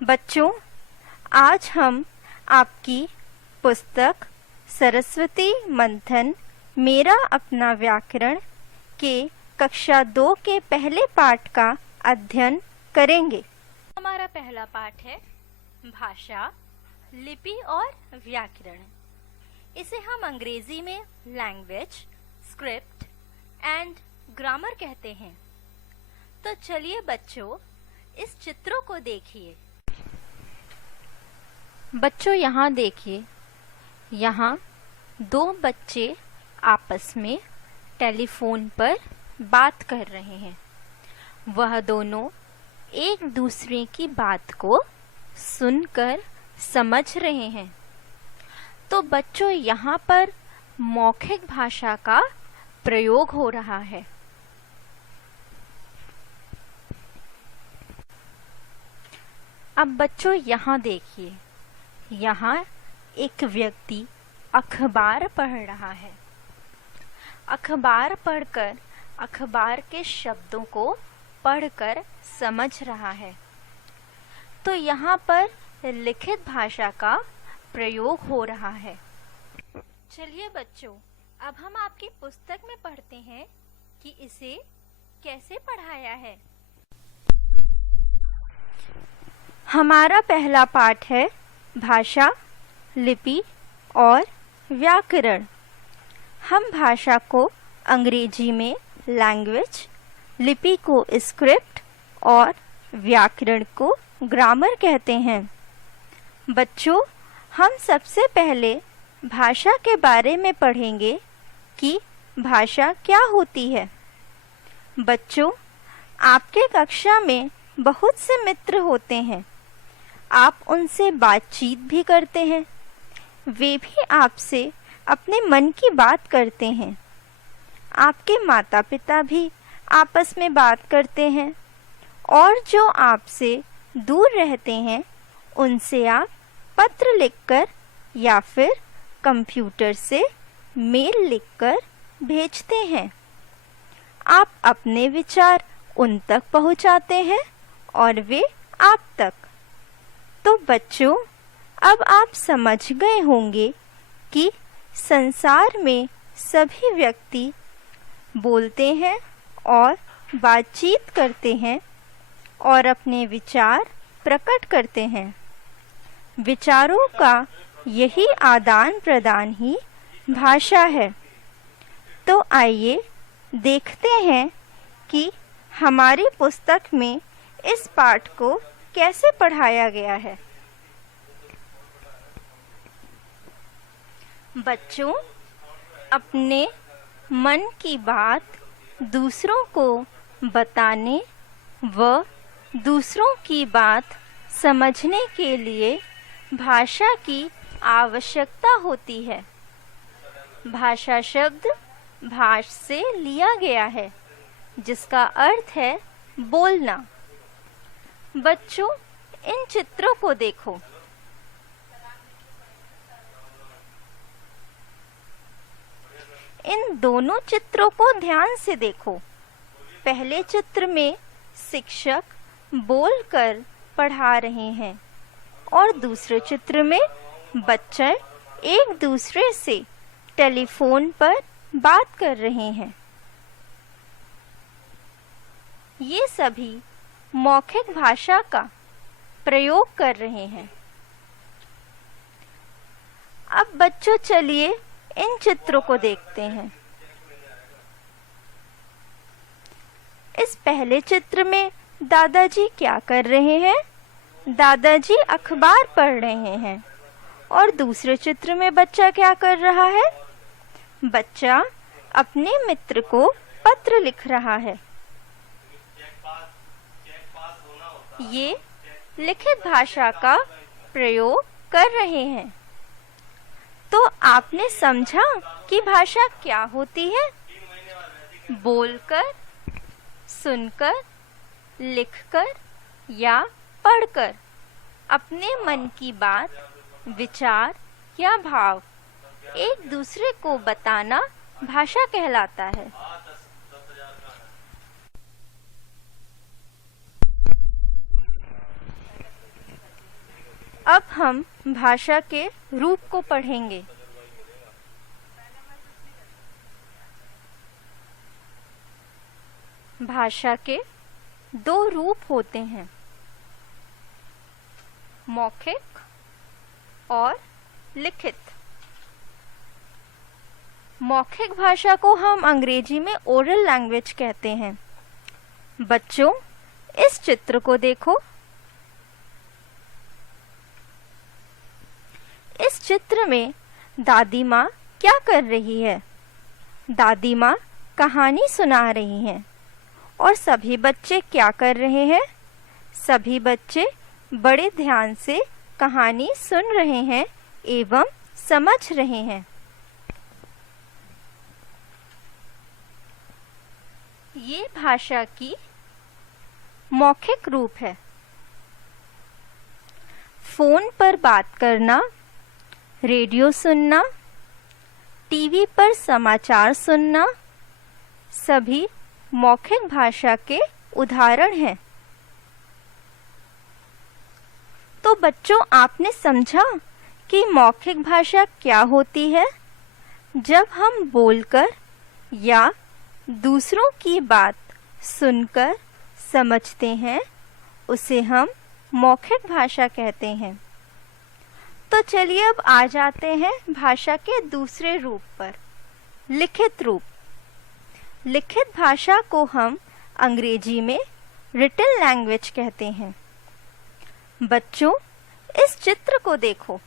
बच्चों, आज हम आपकी पुस्तक सरस्वती मंथन मेरा अपना व्याकरण के कक्षा 2 के पहले पाठ का अध्ययन करेंगे। हमारा पहला पाठ है भाषा, लिपि और व्याकरण। इसे हम अंग्रेजी में लैंग्वेज, स्क्रिप्ट एंड ग्रामर कहते हैं। तो चलिए बच्चों, इस चित्रों को देखिए। बच्चों, यहाँ देखिए, यहाँ 2 बच्चे आपस में टेलीफोन पर बात कर रहे हैं। वह दोनों एक दूसरे की बात को सुनकर समझ रहे हैं। तो बच्चों, यहाँ पर मौखिक भाषा का प्रयोग हो रहा है। अब बच्चों, यहाँ देखिए, यहाँ एक व्यक्ति अखबार पढ़ रहा है। अखबार पढ़कर अखबार के शब्दों को पढ़कर समझ रहा है। तो यहाँ पर लिखित भाषा का प्रयोग हो रहा है। चलिए बच्चों, अब हम आपकी पुस्तक में पढ़ते हैं कि इसे कैसे पढ़ाया है। हमारा पहला पाठ है भाषा, लिपि और व्याकरण। हम भाषा को अंग्रेजी में लैंग्वेज, लिपि को स्क्रिप्ट और व्याकरण को ग्रामर कहते हैं। बच्चों, हम सबसे पहले भाषा के बारे में पढ़ेंगे कि भाषा क्या होती है। बच्चों, आपके कक्षा में बहुत से मित्र होते हैं। आप उनसे बातचीत भी करते हैं। वे भी आपसे अपने मन की बात करते हैं। आपके माता पिता भी आपस में बात करते हैं। और जो आपसे दूर रहते हैं, उनसे आप पत्र लिखकर या फिर कंप्यूटर से मेल लिखकर भेजते हैं। आप अपने विचार उन तक पहुंचाते हैं और वे आप तक। तो बच्चों, अब आप समझ गए होंगे कि संसार में सभी व्यक्ति बोलते हैं और बातचीत करते हैं और अपने विचार प्रकट करते हैं। विचारों का यही आदान प्रदान ही भाषा है। तो आइए देखते हैं कि हमारी पुस्तक में इस पाठ को कैसे पढ़ाया गया है। बच्चों, अपने मन की बात दूसरों को बताने व दूसरों की बात समझने के लिए भाषा की आवश्यकता होती है। भाषा शब्द भाष से लिया गया है, जिसका अर्थ है बोलना। बच्चों, इन चित्रों को देखो। इन दोनों चित्रों को ध्यान से देखो। पहले चित्र में शिक्षक बोलकर पढ़ा रहे हैं और दूसरे चित्र में बच्चे एक दूसरे से टेलीफोन पर बात कर रहे हैं। ये सभी मौखिक भाषा का प्रयोग कर रहे हैं। अब बच्चों, चलिए इन चित्रों को देखते हैं। इस पहले चित्र में दादाजी क्या कर रहे हैं? दादाजी अखबार पढ़ रहे हैं। और दूसरे चित्र में बच्चा क्या कर रहा है? बच्चा अपने मित्र को पत्र लिख रहा है। ये लिखित भाषा का प्रयोग कर रहे हैं। तो आपने समझा कि भाषा क्या होती है? बोलकर, सुनकर, लिखकर या पढ़कर अपने मन की बात, विचार या भाव एक दूसरे को बताना भाषा कहलाता है। हम भाषा के रूप को पढ़ेंगे। भाषा के दो रूप होते हैं, मौखिक और लिखित। मौखिक भाषा को हम अंग्रेजी में ओरल लैंग्वेज कहते हैं। बच्चों, इस चित्र को देखो। इस चित्र में दादी माँ क्या कर रही है? दादी माँ कहानी सुना रही हैं। और सभी बच्चे क्या कर रहे हैं? सभी बच्चे बड़े ध्यान से कहानी सुन रहे हैं एवं समझ रहे हैं। ये भाषा की मौखिक रूप है। फोन पर बात करना, रेडियो सुनना, टीवी पर समाचार सुनना सभी मौखिक भाषा के उदाहरण हैं। तो बच्चों, आपने समझा कि मौखिक भाषा क्या होती है? जब हम बोलकर या दूसरों की बात सुनकर समझते हैं, उसे हम मौखिक भाषा कहते हैं। तो चलिए अब आ जाते हैं भाषा के दूसरे रूप पर, लिखित रूप। लिखित भाषा को हम अंग्रेजी में रिटन लैंग्वेज कहते हैं। बच्चों, इस चित्र को देखो।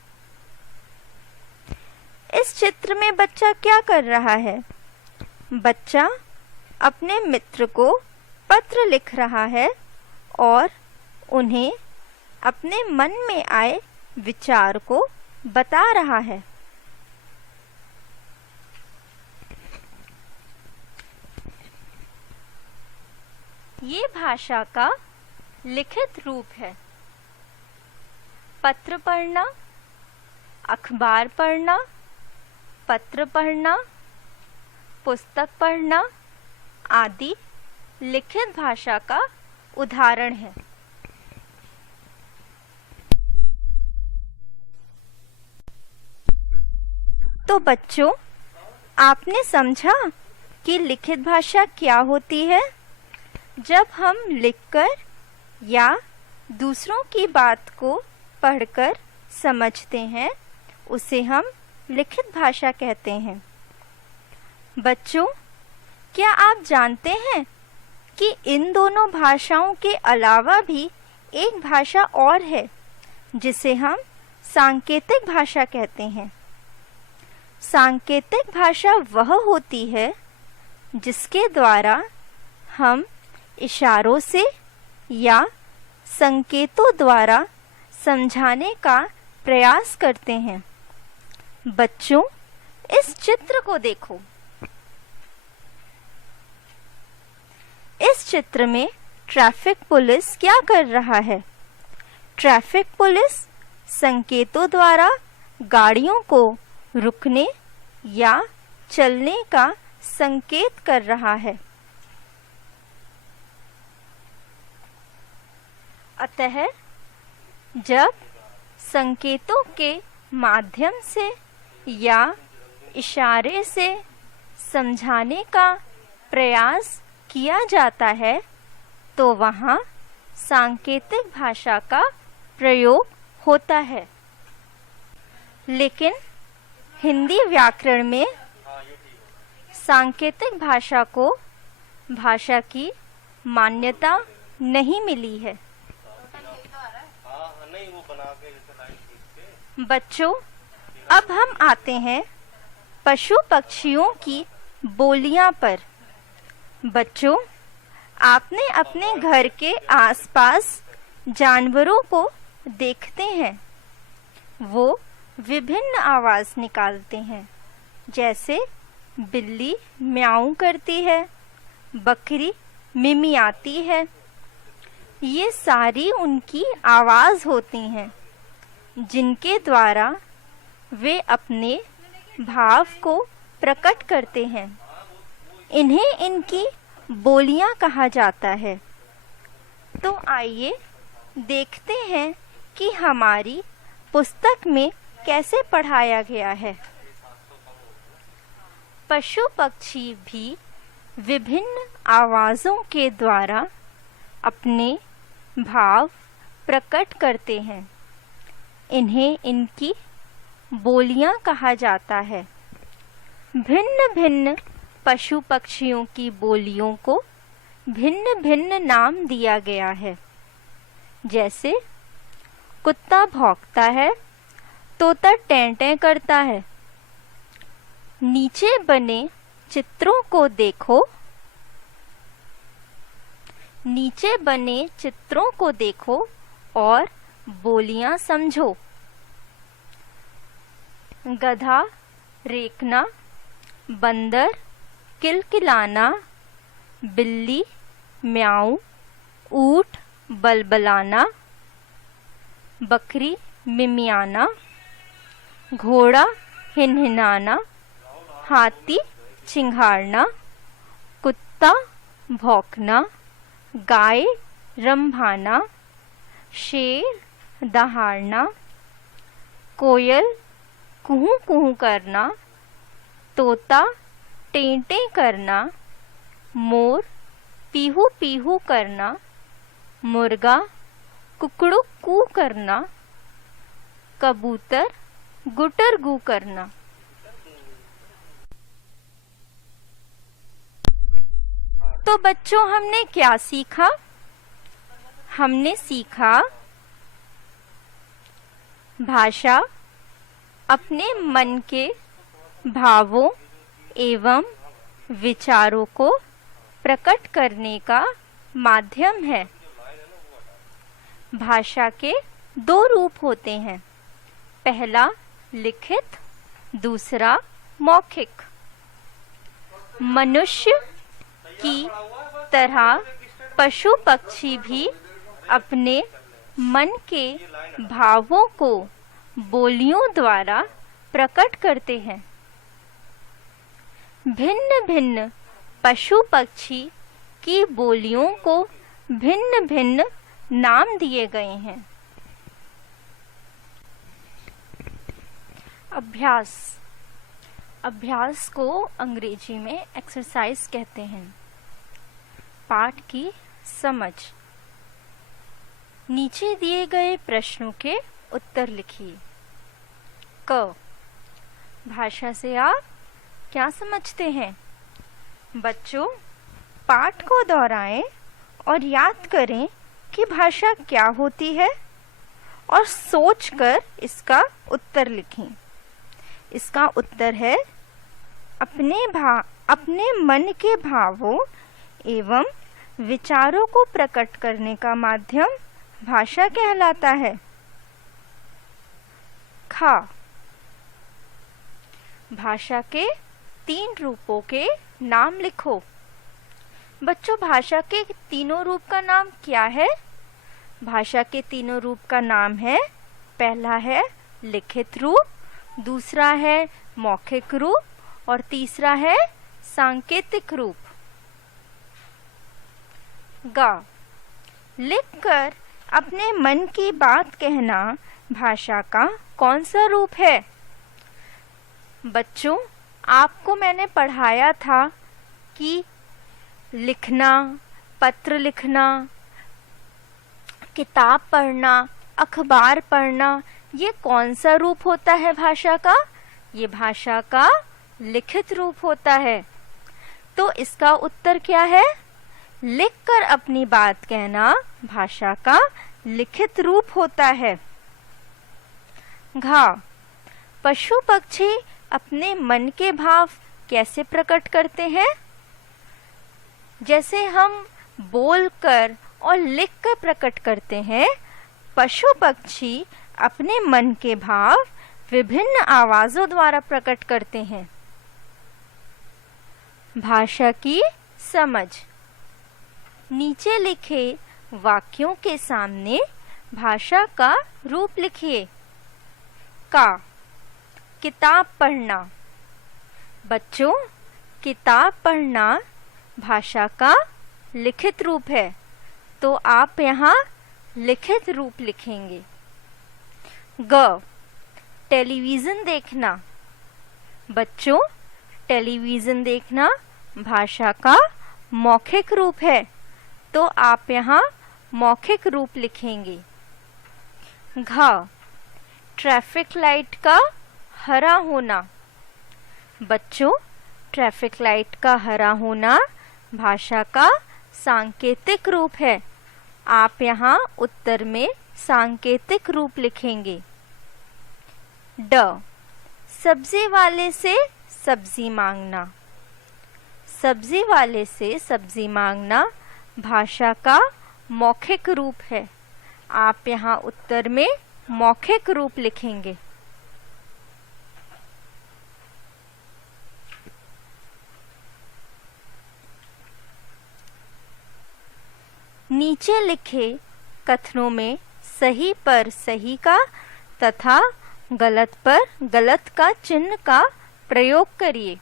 इस चित्र में बच्चा क्या कर रहा है? बच्चा अपने मित्र को पत्र लिख रहा है और उन्हें अपने मन में आए विचार को बता रहा है। ये भाषा का लिखित रूप है। पत्र पढ़ना, अखबार पढ़ना, पत्र पढ़ना, पुस्तक पढ़ना आदि लिखित भाषा का उदाहरण है। तो बच्चों, आपने समझा कि लिखित भाषा क्या होती है? जब हम लिखकर या दूसरों की बात को पढ़कर समझते हैं, उसे हम लिखित भाषा कहते हैं। बच्चों, क्या आप जानते हैं कि इन दोनों भाषाओं के अलावा भी एक भाषा और है जिसे हम सांकेतिक भाषा कहते हैं। सांकेतिक भाषा वह होती है जिसके द्वारा हम इशारों से या संकेतों द्वारा समझाने का प्रयास करते हैं। बच्चों, इस चित्र को देखो। इस चित्र में ट्रैफिक पुलिस क्या कर रहा है? ट्रैफिक पुलिस संकेतों द्वारा गाड़ियों को रुकने या चलने का संकेत कर रहा है। अतः जब संकेतों के माध्यम से या इशारे से समझाने का प्रयास किया जाता है, तो वहाँ सांकेतिक भाषा का प्रयोग होता है। लेकिन हिंदी व्याकरण में सांकेतिक भाषा को भाषा की मान्यता नहीं मिली है। बच्चों, अब हम आते हैं पशु पक्षियों की बोलियां पर। बच्चों, आपने अपने घर के आसपास जानवरों को देखते हैं। वो विभिन्न आवाज निकालते हैं, जैसे बिल्ली म्याऊं करती है, बकरी मिमियाती है। ये सारी उनकी आवाज होती हैं, जिनके द्वारा वे अपने भाव को प्रकट करते हैं। इन्हें इनकी बोलियां कहा जाता है। तो आइए देखते हैं कि हमारी पुस्तक में कैसे पढ़ाया गया है। पशु पक्षी भी विभिन्न आवाज़ों के द्वारा अपने भाव प्रकट करते हैं। इन्हें इनकी बोलियां कहा जाता है। भिन्न भिन्न पशु पक्षियों की बोलियों को भिन्न भिन्न नाम दिया गया है। जैसे कुत्ता भौंकता है, तोता टें टें करता है। नीचे बने चित्रों को देखो। नीचे बने चित्रों को देखो और बोलियां समझो। गधा रेंकना, बंदर किलकिलाना, बिल्ली म्याऊं, ऊंट बलबलाना, बकरी मिमियाना, घोड़ा हिनहिनाना, हाथी चिंघाड़ना, कुत्ता भौंकना, गाय रंभाना, शेर दहाड़ना, कोयल कुहू कुहू करना, तोता टें टें करना, मोर पीहू पीहू करना, मुर्गा कुकड़ू कू करना, कबूतर गुटर गू करना। तो बच्चों, हमने क्या सीखा? हमने सीखा भाषा अपने मन के भावों एवं विचारों को प्रकट करने का माध्यम है। भाषा के दो रूप होते हैं, पहला लिखित, दूसरा मौखिक। मनुष्य की तरह पशु पक्षी भी अपने मन के भावों को बोलियों द्वारा प्रकट करते हैं। भिन्न भिन्न पशु पक्षी की बोलियों को भिन्न भिन्न नाम दिए गए हैं। अभ्यास। अभ्यास को अंग्रेजी में एक्सरसाइज कहते हैं। पाठ की समझ। नीचे दिए गए प्रश्नों के उत्तर लिखिए। क। भाषा से आप क्या समझते हैं? बच्चों, पाठ को दोहराएं और याद करें कि भाषा क्या होती है और सोचकर इसका उत्तर लिखें। इसका उत्तर है अपने मन के भावों एवं विचारों को प्रकट करने का माध्यम भाषा कहलाता है। खा। भाषा के 3 रूपों के नाम लिखो। बच्चों, भाषा के तीनों रूप का नाम क्या है? भाषा के तीनों रूप का नाम है, पहला है लिखित रूप, दूसरा है मौखिक रूप और तीसरा है सांकेतिक रूप। गा। लिखकर अपने मन की बात कहना भाषा का कौन सा रूप है? बच्चों, आपको मैंने पढ़ाया था कि लिखना, पत्र लिखना, किताब पढ़ना, अखबार पढ़ना, ये कौन सा रूप होता है भाषा का? ये भाषा का लिखित रूप होता है। तो इसका उत्तर क्या है? लिखकर अपनी बात कहना भाषा का लिखित रूप होता है। घा। पशु पक्षी अपने मन के भाव कैसे प्रकट करते हैं? जैसे हम बोलकर और लिखकर प्रकट करते हैं, पशु पक्षी अपने मन के भाव विभिन्न आवाजों द्वारा प्रकट करते हैं। भाषा की समझ। नीचे लिखे वाक्यों के सामने भाषा का रूप लिखिए। का। किताब पढ़ना। बच्चों, किताब पढ़ना भाषा का लिखित रूप है, तो आप यहाँ लिखित रूप लिखेंगे। ग, टेलीविज़न देखना। बच्चों, टेलीविज़न देखना भाषा का मौखिक रूप है, तो आप यहाँ मौखिक रूप लिखेंगे। घ, ट्रैफिक लाइट का हरा होना। बच्चों, ट्रैफिक लाइट का हरा होना भाषा का सांकेतिक रूप है, आप यहाँ उत्तर में सांकेतिक रूप लिखेंगे। ड, सब्जी वाले से सब्जी मांगना। सब्जी वाले से सब्जी मांगना भाषा का मौखिक रूप है, आप यहाँ उत्तर में मौखिक रूप लिखेंगे। नीचे लिखे कथनों में सही पर सही का तथा गलत पर गलत का चिन्ह का प्रयोग करिए।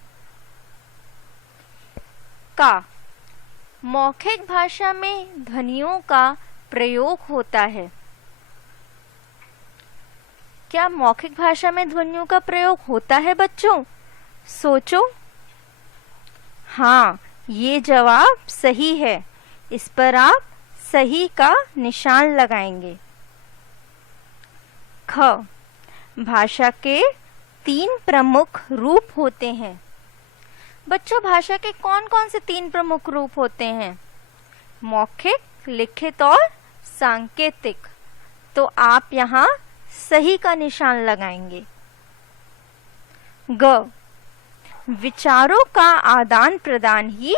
का, मौखिक भाषा में ध्वनियों का प्रयोग होता है। क्या मौखिक भाषा में ध्वनियों का प्रयोग होता है बच्चों? सोचो। हाँ, ये जवाब सही है, इस पर आप सही का निशान लगाएंगे। ख, भाषा के 3 प्रमुख रूप होते हैं। बच्चों, भाषा के कौन कौन से 3 प्रमुख रूप होते हैं? मौखिक, लिखित और सांकेतिक। तो आप यहाँ सही का निशान लगाएंगे। ग, विचारों का आदान प्रदान ही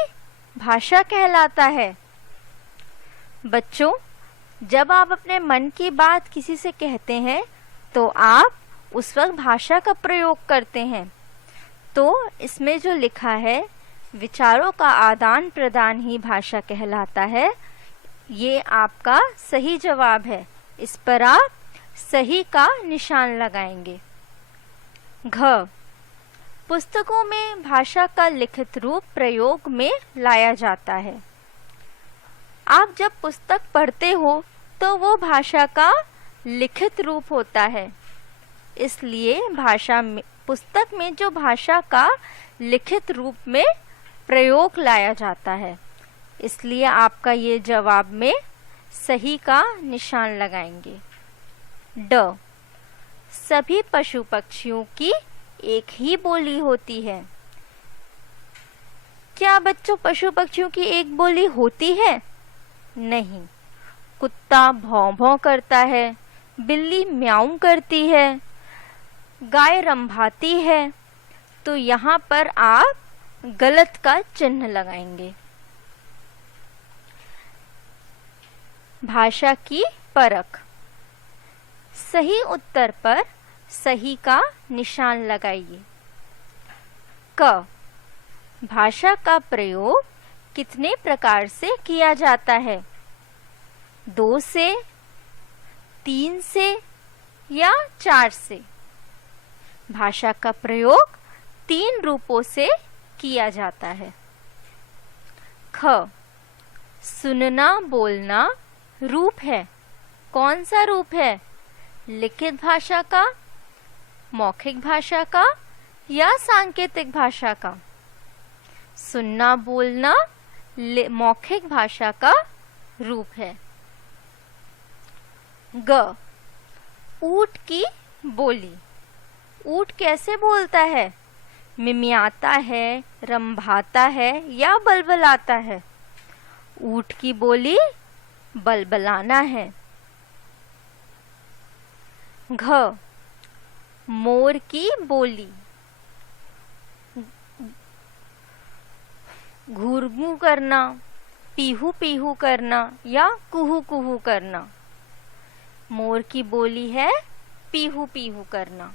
भाषा कहलाता है। बच्चों, जब आप अपने मन की बात किसी से कहते हैं तो आप उस वक्त भाषा का प्रयोग करते हैं। तो इसमें जो लिखा है विचारों का आदान प्रदान ही भाषा कहलाता है, ये आपका सही जवाब है, इस पर आप सही का निशान लगाएंगे। घ, पुस्तकों में भाषा का लिखित रूप प्रयोग में लाया जाता है। आप जब पुस्तक पढ़ते हो तो वो भाषा का लिखित रूप होता है, इसलिए पुस्तक में जो भाषा का लिखित रूप में प्रयोग लाया जाता है, इसलिए आपका ये जवाब में सही का निशान लगाएंगे। ड, सभी पशु पक्षियों की एक ही बोली होती है। क्या बच्चों, पशु पक्षियों की एक बोली होती है? नहीं। कुत्ता भौं भौं करता है, बिल्ली म्याऊं करती है, गाय रंभाती है, तो यहाँ पर आप गलत का चिन्ह लगाएंगे। भाषा की परख। सही उत्तर पर सही का निशान लगाइए। क, भाषा का प्रयोग कितने प्रकार से किया जाता है? 2 से, 3 से या 4 से? भाषा का प्रयोग 3 रूपों से किया जाता है। ख, सुनना बोलना रूप है। कौन सा रूप है? लिखित भाषा का, मौखिक भाषा का या सांकेतिक भाषा का? सुनना बोलना मौखिक भाषा का रूप है। ग, ऊँट की बोली। ऊँट कैसे बोलता है? मिमियाता है, रंभाता है या बलबलाता है? ऊँट की बोली बलबलाना है। घ, मोर की बोली। घूरघू करना, पीहू पीहू करना या कुहू कुहू करना? मोर की बोली है पीहू पीहू करना।